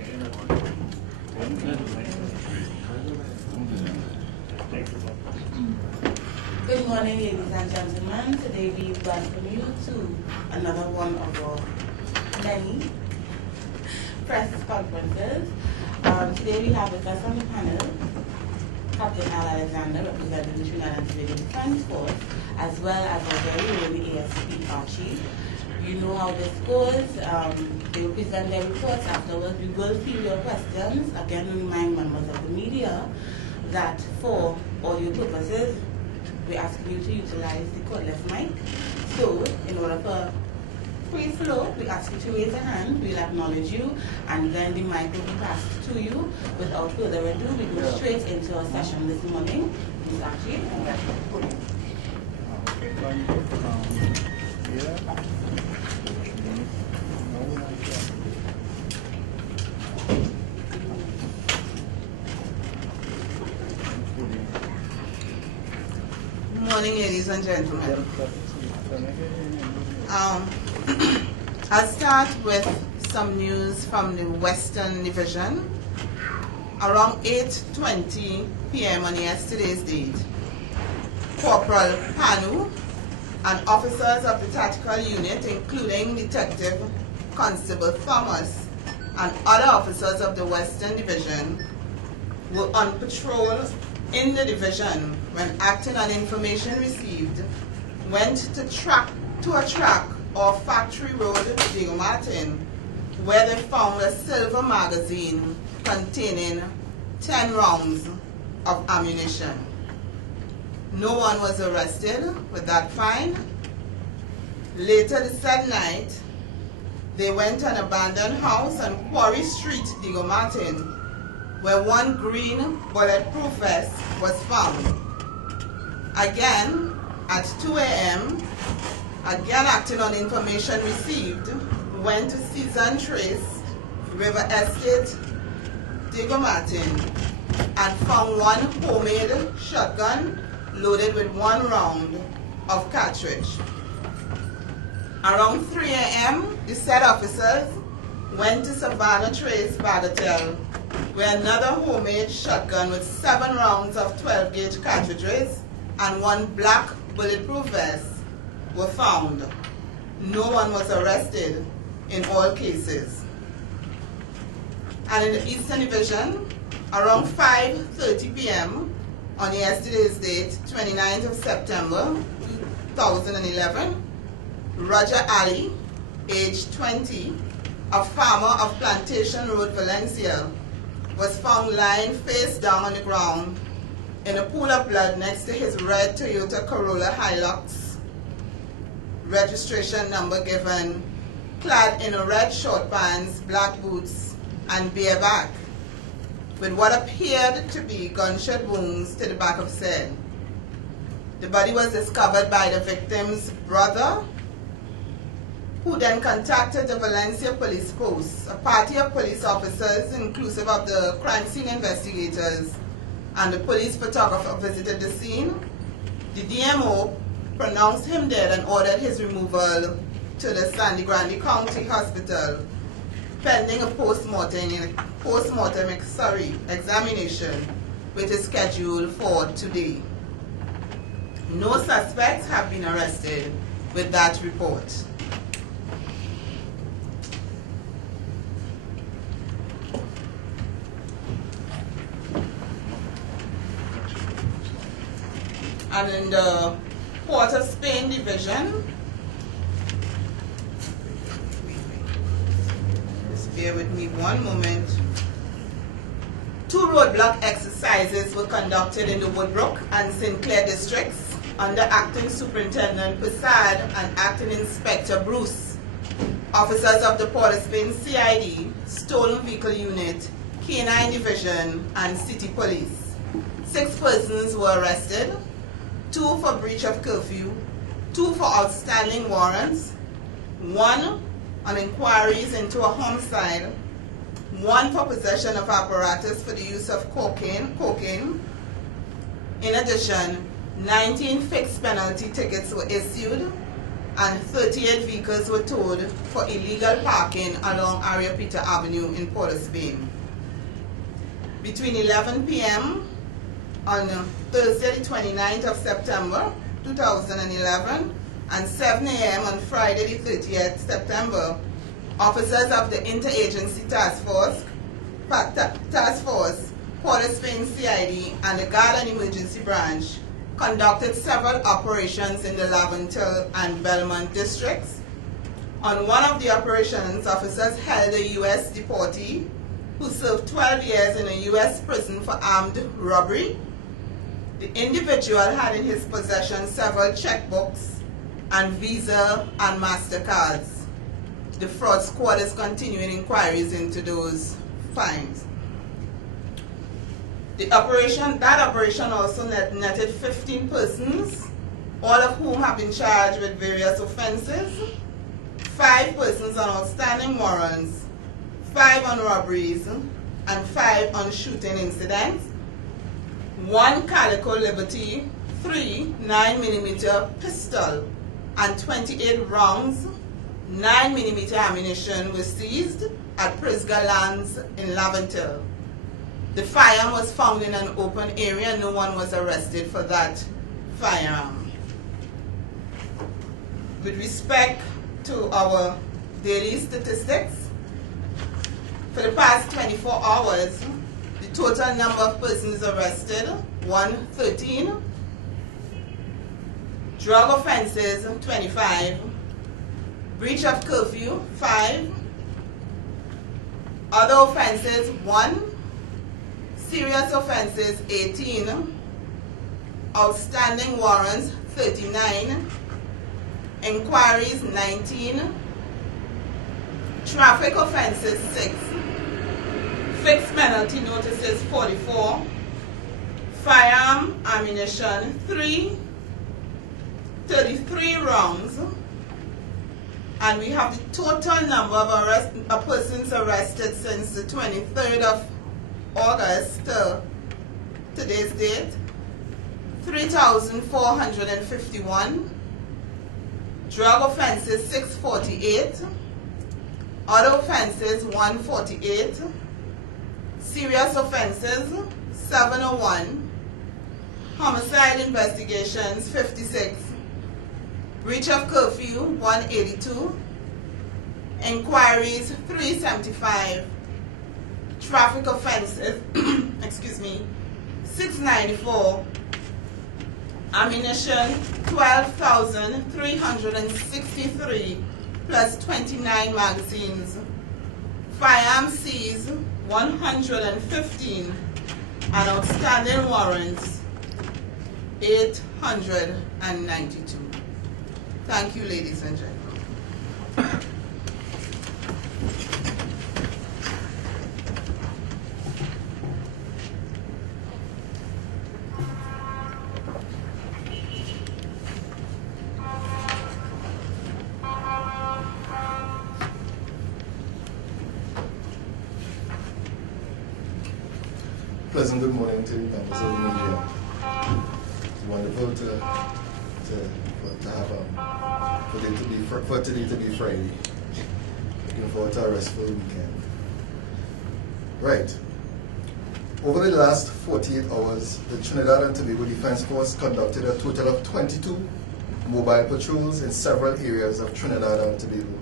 Good morning, ladies and gentlemen. Today we welcome you to another one of our many press conferences. Today we have with us on the panel Captain Al Alexander, representing the Trinidad and Tobago Defense Force, as well as our very own ASP Archie. You know how this goes. They will present their reports afterwards. We will field your questions. Again, we remind members of the media that for audio purposes, we're asking you to utilize the cordless mic. So, in order for free flow, we ask you to raise a hand, we'll acknowledge you, and then the mic will be passed to you. Without further ado, we go straight into our session this morning. Ms. Archie, Good morning, ladies and gentlemen. I'll start with some news from the Western Division. Around 8:20 p.m. on yesterday's date, Corporal Panu and officers of the tactical unit, including Detective Constable Thomas and other officers of the Western Division, were on patrol in the division when, acting on information received, went to a track off Factory Road, Diego Martin, where they found a silver magazine containing 10 rounds of ammunition. No one was arrested with that find. Later the said night, they went to an abandoned house on Quarry Street, Diego Martin, where one green bulletproof vest was found. Again, at 2 a.m., again acting on information received, went to Season Trace, River Estate, Diego Martin, and found one homemade shotgun loaded with 1 round of cartridge. Around 3 a.m., the said officers went to Savannah Trace, Bagatelle, where another homemade shotgun with 7 rounds of 12-gauge cartridges and 1 black bulletproof vest were found. No one was arrested in all cases. And in the Eastern Division, around 5:30 p.m. on yesterday's date, 29th of September 2011, Roger Ali, age 20, a farmer of Plantation Road, Valencia, was found lying face down on the ground in a pool of blood next to his red Toyota Corolla Hilux, registration number given, clad in red short pants, black boots, and bareback, with what appeared to be gunshot wounds to the back of his head. The body was discovered by the victim's brother, who then contacted the Valencia Police Post. A party of police officers, inclusive of the crime scene investigators and the police photographer, visited the scene. The DMO pronounced him dead and ordered his removal to the Sandy Grande County Hospital, pending a post-mortem examination, which is scheduled for today. No suspects have been arrested with that report. And in the Port of Spain Division, just bear with me one moment. 2 roadblock exercises were conducted in the Woodbrook and Sinclair districts under Acting Superintendent Passad and Acting Inspector Bruce. Officers of the Port of Spain CID, Stolen Vehicle Unit, K9 Division, and City Police. 6 persons were arrested, 2 for breach of curfew, 2 for outstanding warrants, 1 on inquiries into a homicide, 1 for possession of apparatus for the use of cocaine. In addition, 19 fixed penalty tickets were issued and 38 vehicles were towed for illegal parking along Ariapita Avenue in Port of Spain. Between 11 p.m. on Thursday the 29th of September 2011 and 7 a.m. on Friday the 30th September, officers of the Interagency Task Force, Port of Spain CID, and the Guard and Emergency Branch conducted several operations in the Laventille and Belmont districts. On one of the operations, officers held a U.S. deportee who served 12 years in a U.S. prison for armed robbery. The individual had in his possession several checkbooks and Visa and MasterCards. The fraud squad is continuing inquiries into those fines. That operation also netted 15 persons, all of whom have been charged with various offenses, 5 persons on outstanding warrants, 5 on robberies, and 5 on shooting incidents, 1 Calico Liberty 3 9mm pistol, and 28 rounds 9mm ammunition was seized at Prisga Lands in Laventille. The firearm was found in an open area. No one was arrested for that firearm. With respect to our daily statistics, for the past 24 hours, the total number of persons arrested, 113. Drug offenses, 25. Breach of curfew, 5. Other offenses, 1. Serious offenses, 18. Outstanding warrants, 39. Inquiries, 19. Traffic offenses, 6. Fixed penalty notices, 44. Firearm ammunition, 3. 33 rounds. And we have the total number of persons arrested since the 23rd of August to today's date, 3,451. Drug offenses, 648. Other offenses, 148. Serious offenses, 701. Homicide investigations, 56. Breach of curfew, 182. Inquiries, 375. Traffic offenses, 694. Ammunition, 12,363 plus 29 magazines. Firearms seized, 115. And outstanding warrants, 892. Thank you, ladies and gentlemen. Pleasant good morning to members of the media. It's wonderful to have for today to be Friday. Looking forward to a restful weekend. Right. Over the last 48 hours, the Trinidad and Tobago Defense Force conducted a total of 22 mobile patrols in several areas of Trinidad and Tobago.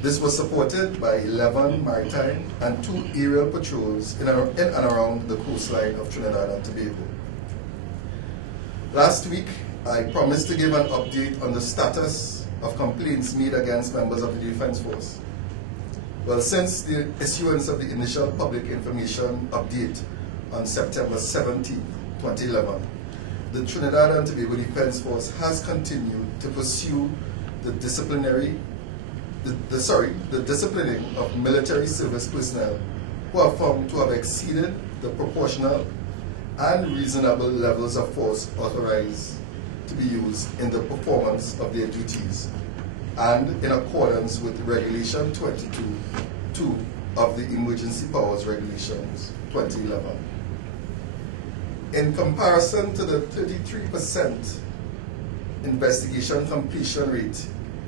This was supported by 11 maritime and 2 aerial patrols in and around the coastline of Trinidad and Tobago. Last week, I promised to give an update on the status of complaints made against members of the Defense Force. Well, since the issuance of the initial public information update on September 17, 2011, the Trinidad and Tobago Defense Force has continued to pursue the disciplining of military service personnel who are found to have exceeded the proportional and reasonable levels of force authorized to be used in the performance of their duties, and in accordance with Regulation 22(2) of the Emergency Powers Regulations 2011. In comparison to the 33% investigation completion rate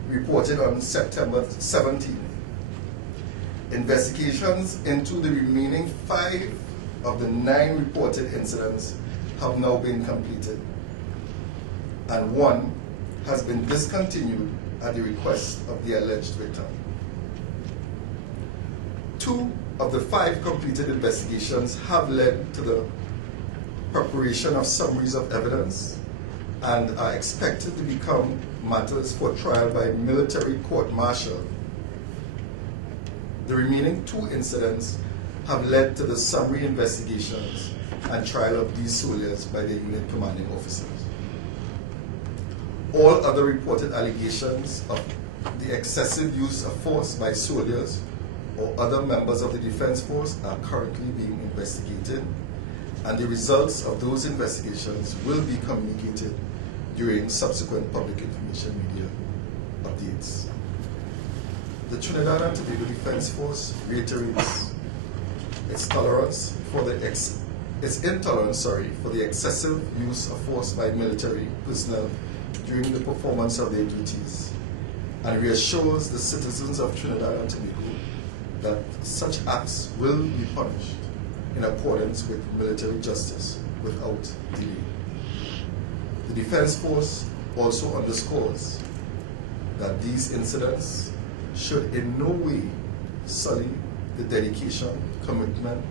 reported on September 17. Investigations into the remaining 5 of the 9 reported incidents have now been completed, and 1 has been discontinued at the request of the alleged victim. 2 of the 5 completed investigations have led to the preparation of summaries of evidence and are expected to become matters for trial by military court-martial. The remaining 2 incidents have led to the summary investigations and trial of these soldiers by the unit commanding officers. All other reported allegations of the excessive use of force by soldiers or other members of the Defense Force are currently being investigated, and the results of those investigations will be communicated during subsequent public information media updates. The Trinidad and Tobago Defense Force reiterates its intolerance for the excessive use of force by military personnel during the performance of their duties, and reassures the citizens of Trinidad and Tobago that such acts will be punished in accordance with military justice without delay. The Defense Force also underscores that these incidents should in no way sully the dedication, commitment,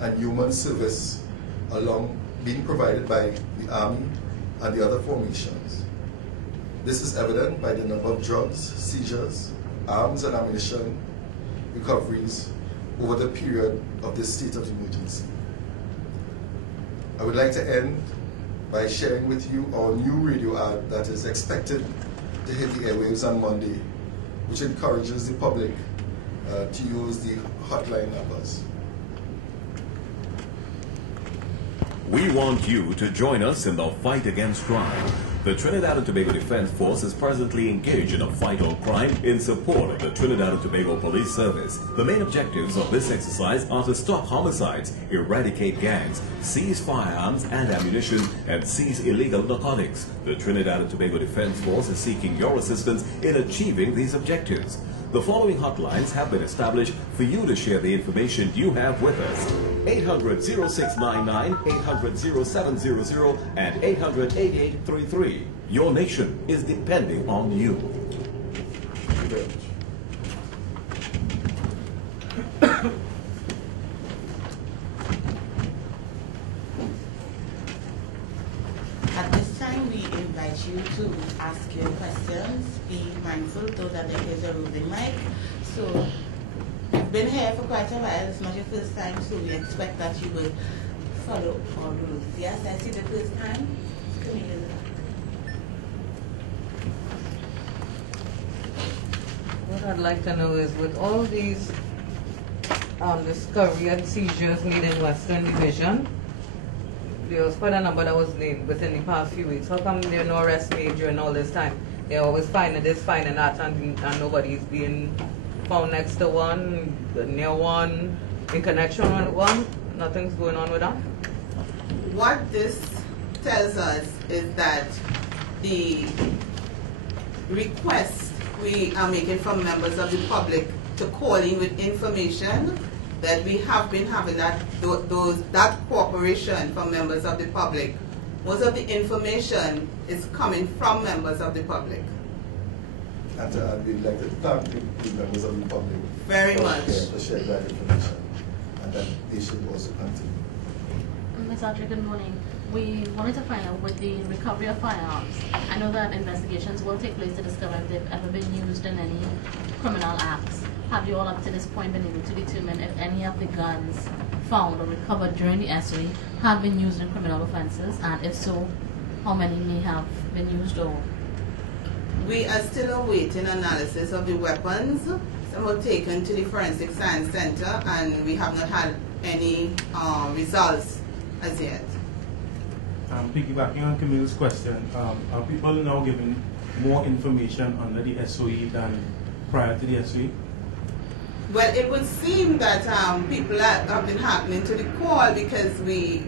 and human service along being provided by the Army and the other formations. This is evident by the number of drugs, seizures, arms and ammunition recoveries over the period of this state of emergency. I would like to end by sharing with you our new radio ad that is expected to hit the airwaves on Monday, which encourages the public to use the hotline numbers. We want you to join us in the fight against crime. The Trinidad and Tobago Defense Force is presently engaged in a fight on crime in support of the Trinidad and Tobago Police Service. The main objectives of this exercise are to stop homicides, eradicate gangs, seize firearms and ammunition, and seize illegal narcotics. The Trinidad and Tobago Defense Force is seeking your assistance in achieving these objectives. The following hotlines have been established for you to share the information you have with us. 800-0699, 800-0700, and 800-8833. Your nation is depending on you. At this time, we invite you to ask your questions. Be mindful though that there is a roving mic. So, you've been here for quite a while. It's not your first time, so we expect that you will follow our rules. Yes, I see the first time. Come here. What I'd like to know is, with all these discovery and seizures made in Western Division, there was quite a number that was named within the past few weeks. How come there are no arrests made during all this time? They're always finding this, finding that, and nobody's being found next to one, near one, in connection with one? Nothing's going on with that? What this tells us is that the request we are making from members of the public to call in with information, that we have been having that cooperation from members of the public. Most of the information is coming from members of the public. And we'd like to thank the members of the public very much for sharing that information, and that they should also continue. Ms. Audrey, good morning. We wanted to find out with the recovery of firearms. I know that investigations will take place to discover if they've ever been used in any criminal acts. Have you all up to this point been able to determine if any of the guns found or recovered during the SOE have been used in criminal offenses, and if so, how many may have been used? Or we are still awaiting analysis of the weapons. Some were taken to the Forensic Science Center, and we have not had any results as yet. Piggybacking on Camille's question, are people now given more information under the SOE than prior to the SOE? Well, it would seem that people have been happening to the call, because we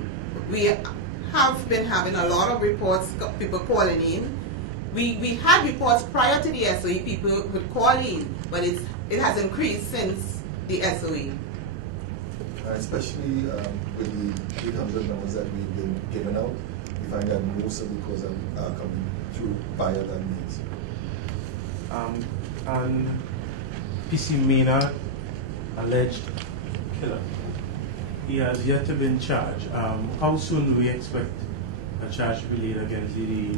have been having a lot of reports, people calling in. We had reports prior to the SOE, people would call in, but it has increased since the SOE. Especially with the 800 numbers that we've been giving out, we find that most of the calls are coming through via that means. And PC Maynard, alleged killer, he has yet to been charged. How soon do we expect a charge to be laid against the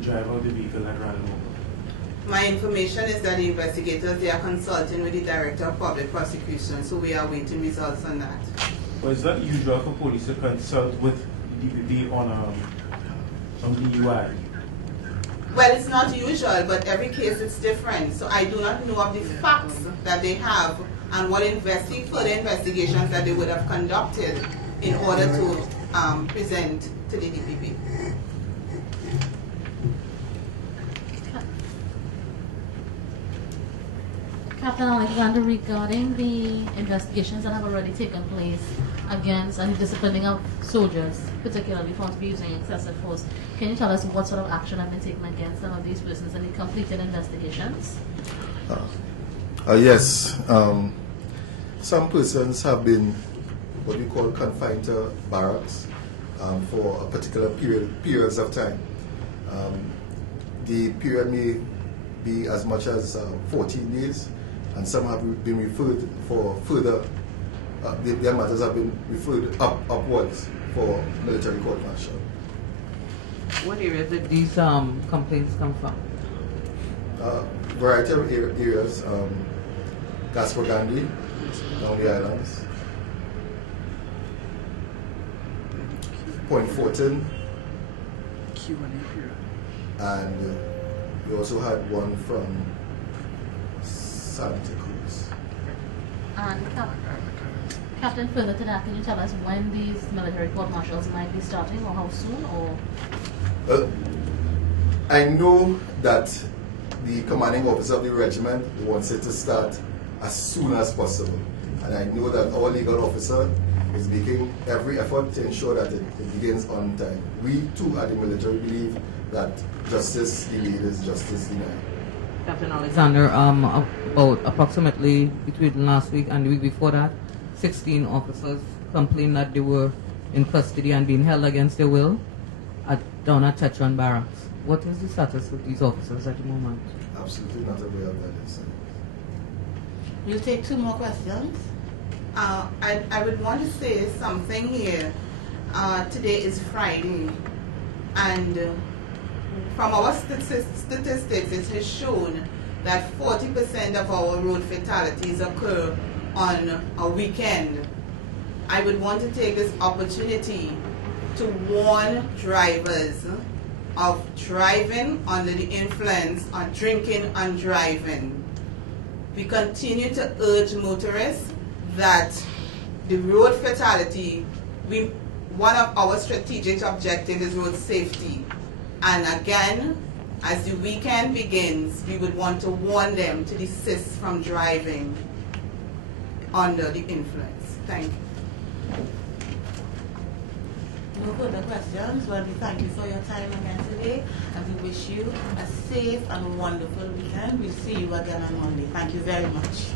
driver of the vehicle that ran him over? My information is that the investigators, they are consulting with the Director of Public Prosecution, so we are waiting results on that. Well, is that usual for police to consult with the DPP on DUI? Well, it's not usual, but every case is different. So I do not know of the facts that they have and what further investigations that they would have conducted in order to present to the DPP. Captain Alexander, regarding the investigations that have already taken place against and disciplining of soldiers, particularly found to be using excessive force, can you tell us what sort of action have been taken against some of these persons and the completed investigations? Yes. Some persons have been what we call confined to barracks for a particular periods of time. The period may be as much as 14 days, and some have been referred for further, their matters have been referred upwards for military court martial. What areas did these complaints come from? Variety of areas, Gaspagandi, down the islands, Point Fortin, and we also had one from Santa Cruz. And Captain, further to that, can you tell us when these military court martials might be starting, or how soon, or? I know that the commanding officer of the regiment wants it to start as soon as possible. And I know that our legal officer is making every effort to ensure that it begins on time. We too at the military believe that justice delayed is justice denied. Captain Alexander, about approximately between last week and the week before that, 16 officers complained that they were in custody and being held against their will down at Tetron Barracks. What is the status with these officers at the moment? Absolutely not aware of that, yes. We'll take two more questions. I would want to say something here. Today is Friday, and from our statistics, it has shown that 40% of our road fatalities occur on a weekend. I would want to take this opportunity to warn drivers of driving under the influence of drinking and driving. We continue to urge motorists that the road fatality, one of our strategic objectives is road safety. And again, as the weekend begins, we would want to warn them to desist from driving under the influence. Thank you. No further questions. Well, we thank you for your time again today, and we wish you a safe and wonderful weekend. We'll see you again on Monday. Thank you very much.